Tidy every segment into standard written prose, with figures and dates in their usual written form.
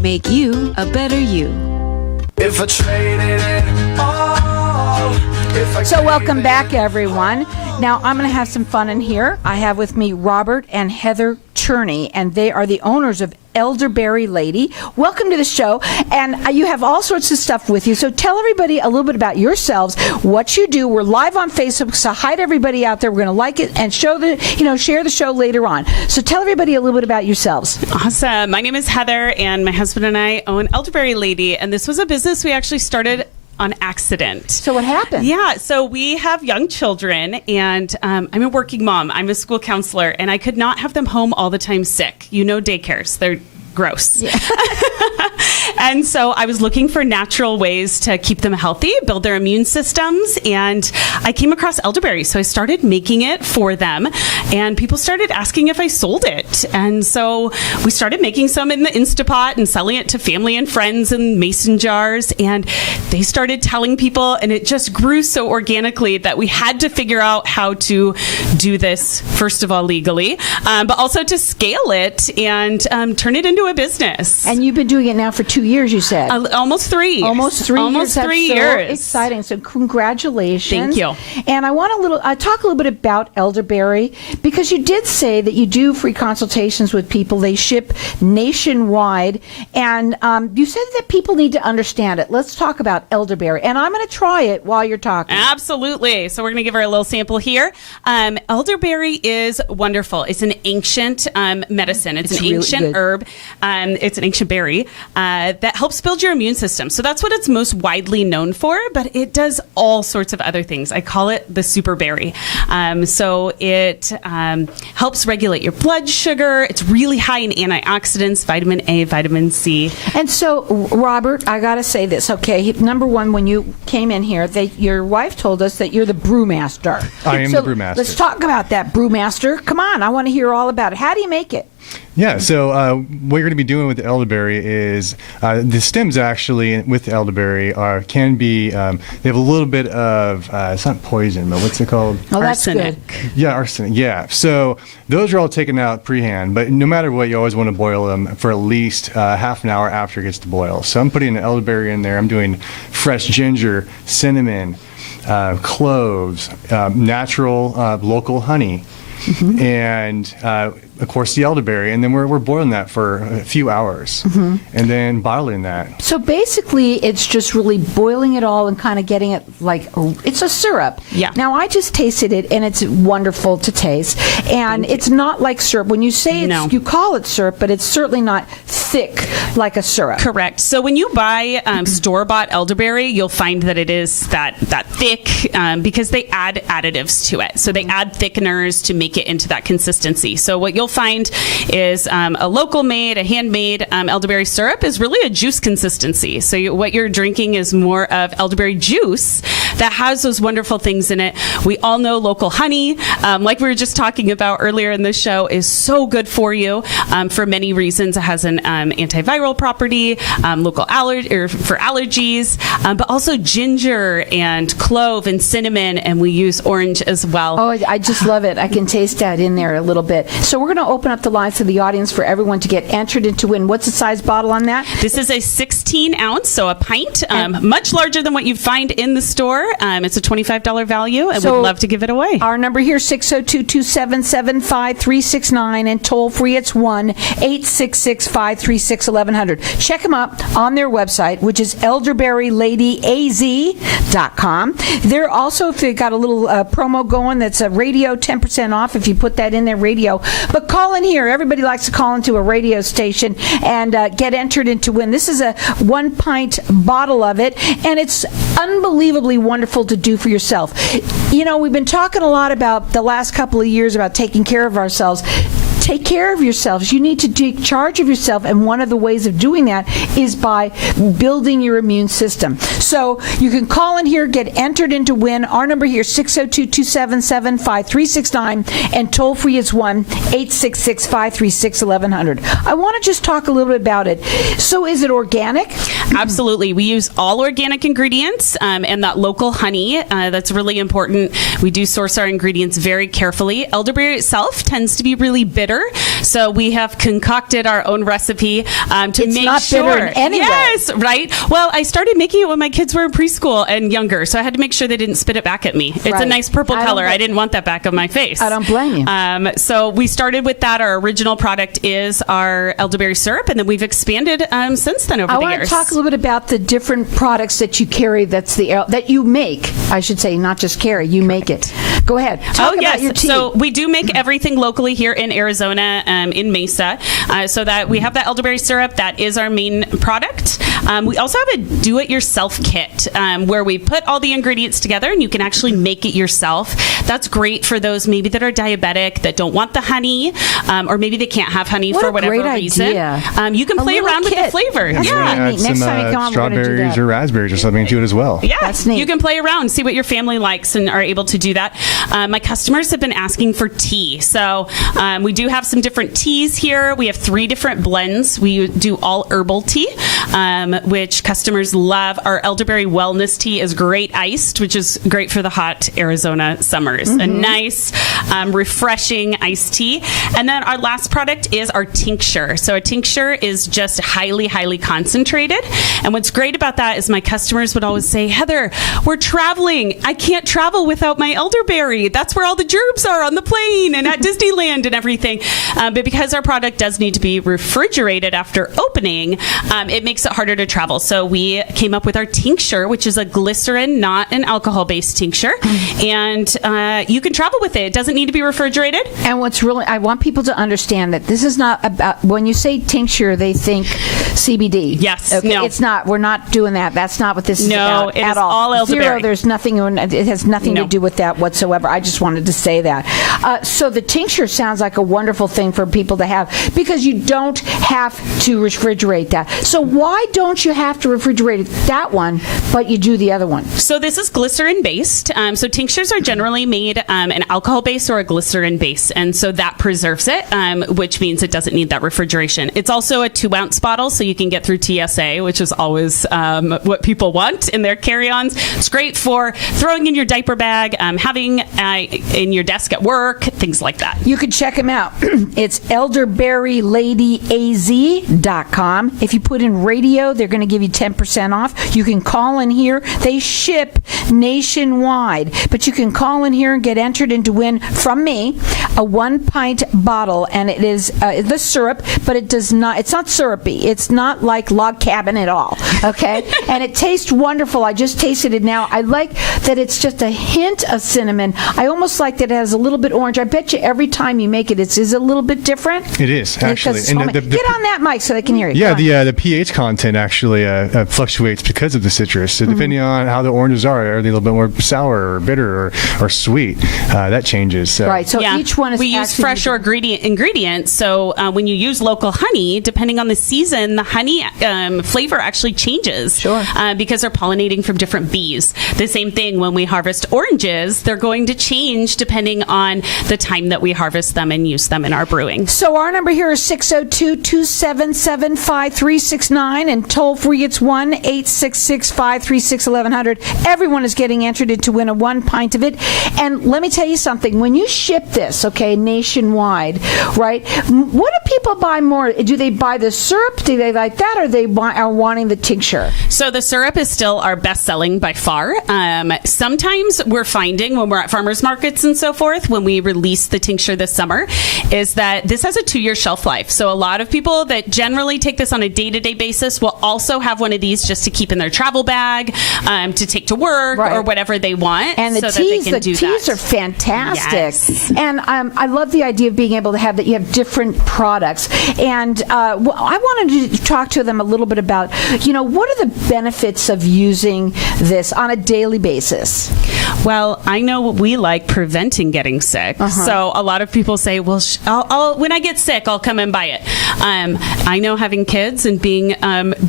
make you a better you. If I traded it all, So welcome back, everyone. Now, I'm going to have some fun in here. I have with me Robert and Heather Cherney, and they are the owners of Elderberry Lady. Welcome to the show, and you have all sorts of stuff with you. So tell everybody a little bit about yourselves, what you do. We're live on Facebook, so hi to everybody out there. We're going to like it and share the show later on. So tell everybody a little bit about yourselves. Awesome. My name is Heather, and my husband and I own Elderberry Lady, and this was a business we actually started on accident. So what happened? Yeah, so we have young children, and I'm a working mom. I'm a school counselor, and I could not have them home all the time sick. You know, daycares, they're gross. Yeah. And so I was looking for natural ways to keep them healthy, build their immune systems, and I came across elderberry. So I started making it for them, and people started asking if I sold it. And so we started making some in the Instapot and selling it to family and friends in mason jars, and they started telling people, and it just grew so organically that we had to figure out how to do this, first of all, legally, but also to scale it and turn it into a business. And you've been doing it now for 2 years, you said? Almost 3 years. Almost 3 years. Almost 3 That's years. So exciting. So congratulations. Thank you. And I want talk a little bit about Elderberry, because you did say that you do free consultations with people. They ship nationwide. And you said that people need to understand it. Let's talk about Elderberry. And I'm going to try it while you're talking. Absolutely. So we're going to give her a little sample here. Elderberry is wonderful. It's an ancient medicine. It's an really ancient good herb. It's an ancient berry that helps build your immune system. So that's what it's most widely known for, but it does all sorts of other things. I call it the super berry. So it helps regulate your blood sugar. It's really high in antioxidants, vitamin A, vitamin C. And so, Robert, I got to say this, okay? Number one, when you came in here, your wife told us that you're the brewmaster. I am the brewmaster. Let's talk about that, brewmaster. Come on, I want to hear all about it. How do you make it? Yeah, so what you're going to be doing with the elderberry is the stems actually with the elderberry can be, they have a little bit of, it's not poison, but what's it called? Oh, that's Arsenic. good. Yeah, arsenic, yeah. So those are all taken out pre-hand, but no matter what, you always want to boil them for at least half an hour after it gets to boil. So I'm putting the elderberry in there. I'm doing fresh ginger, cinnamon, cloves, natural local honey, and of course the elderberry, and then we're boiling that for a few hours, and then bottling that. So basically, it's just really boiling it all and kind of getting it like it's a syrup. Yeah. Now I just tasted it, and it's wonderful to taste, and it's not like syrup. When you say it's, you call it syrup, but it's certainly not thick like a syrup. Correct. So when you buy store-bought elderberry, you'll find that it is that thick because they add additives to it. So they add thickeners to make it into that consistency. So what you'll find is a local made, a handmade elderberry syrup is really a juice consistency. So what you're drinking is more of elderberry juice that has those wonderful things in it. We all know local honey, like we were just talking about earlier in the show, is so good for you for many reasons. It has an antiviral property, for allergies, but also ginger and clove and cinnamon, and we use orange as well. Oh, I just love it. I can taste that in there a little bit. So we're going to open up the lines to the audience for everyone to get entered into win. What's the size bottle on that? This is a 16 ounce, so a pint, much larger than what you find in the store. It's a $25 value, and we'd love to give it away. Our number here, 602-277-5369, and toll free, it's 1-866-536-1100. Check them out on their website, which is elderberryladyaz.com. They're also, if they've got a little promo going, that's a radio 10% off if you put that in their radio. But call in here. Everybody likes to call into a radio station and get entered into win. This is a 1 pint bottle of it, and it's unbelievably wonderful to do for yourself. You know, we've been talking a lot about the last couple of years about taking care of ourselves. Take care of yourselves. You need to take charge of yourself, and one of the ways of doing that is by building your immune system. So you can call in here, get entered into win. Our number here, 602-277-5369, and toll free is 1-866-536-1100. I want to just talk a little bit about it. So is it organic? Absolutely. We use all organic ingredients and that local honey. That's really important. We do source our ingredients very carefully. Elderberry itself tends to be really bitter, so we have concocted our own recipe to It's make not sure. bitter in any way. Yes, right. Well, I started making it when my kids were in preschool and younger, so I had to make sure they didn't spit it back at me. It's a Right. nice purple I don't color. blame- I didn't want that back on my face. I don't blame you. So we started with that. Our original product is our elderberry syrup, and then we've expanded since then over I the want years. to talk a little bit about the different products that you carry. That you make. I should say, not just carry. You make it. Go ahead. Talk about your tea. So we do make everything locally here in Arizona, in Mesa. So that we have that elderberry syrup. That is our main product. We also have a do-it-yourself kit where we put all the ingredients together, and you can actually make it yourself. That's great for those maybe that are diabetic, that don't want the honey, or maybe they can't have honey What for a whatever great reason. idea. You can A play little around with the kit. flavor. That's Yeah. what I mean. Add Next some time you come, we're gonna do strawberries that. or raspberries or something to it as well. Yeah, That's neat. you can play around, see what your family likes, and are able to do that. My customers have been asking for tea, so we do have some different teas here. We have 3 different blends. We do all herbal tea, which customers love. Our elderberry wellness tea is great iced, which is great for the hot Arizona summers. A nice, refreshing iced tea. And then our last product is our tincture. So a tincture is just highly, highly concentrated. And what's great about that is my customers would always say, Heather, we're traveling. I can't travel without my elderberry. That's where all the gerbs are on the plane and at Disneyland and everything. But because our product does need to be refrigerated after opening, it makes it harder to travel. So we came up with our tincture, which is a glycerin, not an alcohol-based tincture. And you can travel with it. It doesn't need to be refrigerated. And what's really, I want people to understand that this is not about, when you say tincture, they think CBD. Yes, Okay, no. it's not. We're not doing that. That's not what this is No, about it at is all. all elderberry. Zero, there's nothing, it has nothing No. to do with that whatsoever. I just wanted to say that. So the tincture sounds like a wonderful thing for people to have because you don't have to refrigerate that. So why don't you have to refrigerate that one, but you do the other one? So this is glycerin based. So tinctures are generally made an alcohol base or a glycerin base, and so that preserves it, which means it doesn't need that refrigeration. It's also a 2-ounce bottle, so you can get through TSA, which is always what people want in their carry-ons. It's great for throwing in your diaper bag, having in your desk at work, things like that. You can check them out. It's elderberryladyaz.com. If you put in radio, they're going to give you 10% off. You can call in here. They ship nationwide, but you can call in here and get entered into win from me a 1-pint bottle, and it is the syrup, but it's not syrupy. It's not like log cabin at all. Okay, and it tastes wonderful. I just tasted it now. I like that it's just a hint of cinnamon. I almost like that it has a little bit orange. I bet you every time you make it, is a little bit different. It is, actually. Because And get on that mic so they can hear you. Yeah, Go on. the pH content actually fluctuates because of the citrus. So depending on how the oranges are they a little bit more sour or bitter or sweet? That changes. So. Right. So each one is we use actually fresh or ingredients. So when you use local honey, depending on the season, the honey flavor actually changes. Sure. Because they're pollinating from different bees. The same thing when we harvest oranges, they're going to change depending on the time that we harvest them and use them in our brewing. So our number here is 602-277-5369, and toll free it's 1-866-536-1100. Everyone is getting entered to win a 1 pint of it. And let me tell you something. When you ship this, okay, nationwide, right, what do people buy more? Do they buy the syrup? Do they like that? Or they are wanting the tincture? So the syrup is still our best selling by far. Sometimes we're finding when we're at farmers markets and so forth, when we release the tincture this summer, is that this has a 2-year shelf life. So a lot of people that generally take this on a day-to-day basis will also have one of these just to keep in their travel bag, to take to work or whatever they want. And the so teas, that they can do that. are fantastic. Yes. And I love the idea of being able to have that you have different products. And I wanted to talk to them a little bit about, what are the benefits of using this on a daily basis? Well, I know we like preventing getting sick. So a lot of people say, well, I'll when I get sick, I'll come and buy it. I know having kids and being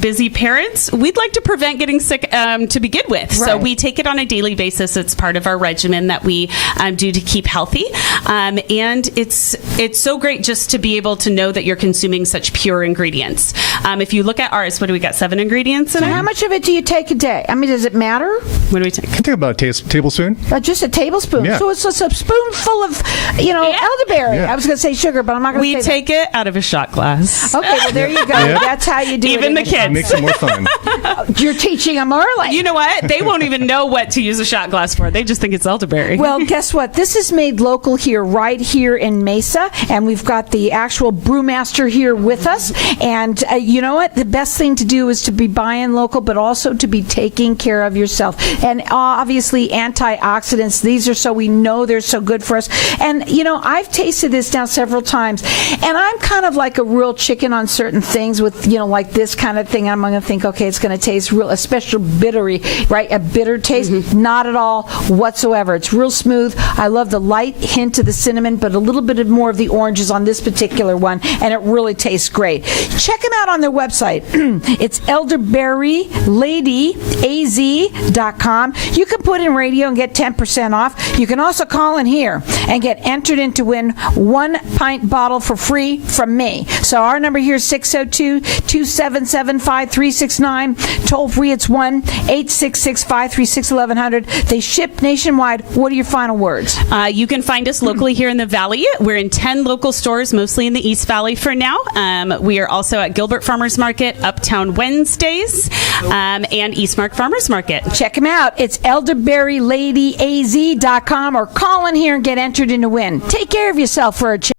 busy parents, we'd like to prevent getting sick to begin with. So Right. we take it on a daily basis. It's part of our regimen that we do to keep healthy. And it's so great just to be able to know that you're consuming such pure ingredients. If you look at ours, what do we got? got 7 ingredients in it. How much of it do you take a day? I mean, does it matter? What do we take? I think about a tablespoon. Just a tablespoon. Yeah. So it's just a spoonful of, elderberry. Yeah. I was going to say sugar, but I'm not going to We say take it out of a shot glass. that. Okay, well, there you go. Yeah. That's how you do it. Even the It kids. makes it more fun. You're teaching them early. You know what? They won't even know what to use a shot glass for. They just think it's elderberry. Well, guess what? This is made local here, right here in Mesa, and we've got the actual brewmaster here with us. And you know what? The best thing to do is to be buying local, but also to be taking care of yourself. And obviously, antioxidants, these are so we know they're so good for us. And, I've tasted this now several times, and I'm kind of like a real chicken on certain things with, like this kind of thing. I'm going to think, okay, it's going to taste real, especially bittery, right? A bitter taste? Not at all whatsoever. It's real smooth. I love the light hint of the cinnamon, but a little bit more of the oranges on this particular one, and it really tastes great. Check them out on their website. It's elderberryladyaz.com. You can put in radio and get 10% off. You can also call in here and get entered in to win 1 pint bottle for free from me. So our number here is 602-277-5369. Toll free, it's 1-866-536-1100. They ship nationwide. What are your final words? You can find us locally here in the Valley. We're in 10 local stores, mostly in the East Valley for now. We are also at Gilbert Farmers Market, Uptown Wednesdays, and Eastmark Farmers Market. Check them out. It's elderberryladyaz.com or call in here and get entered in to win. Take care of yourself for a change.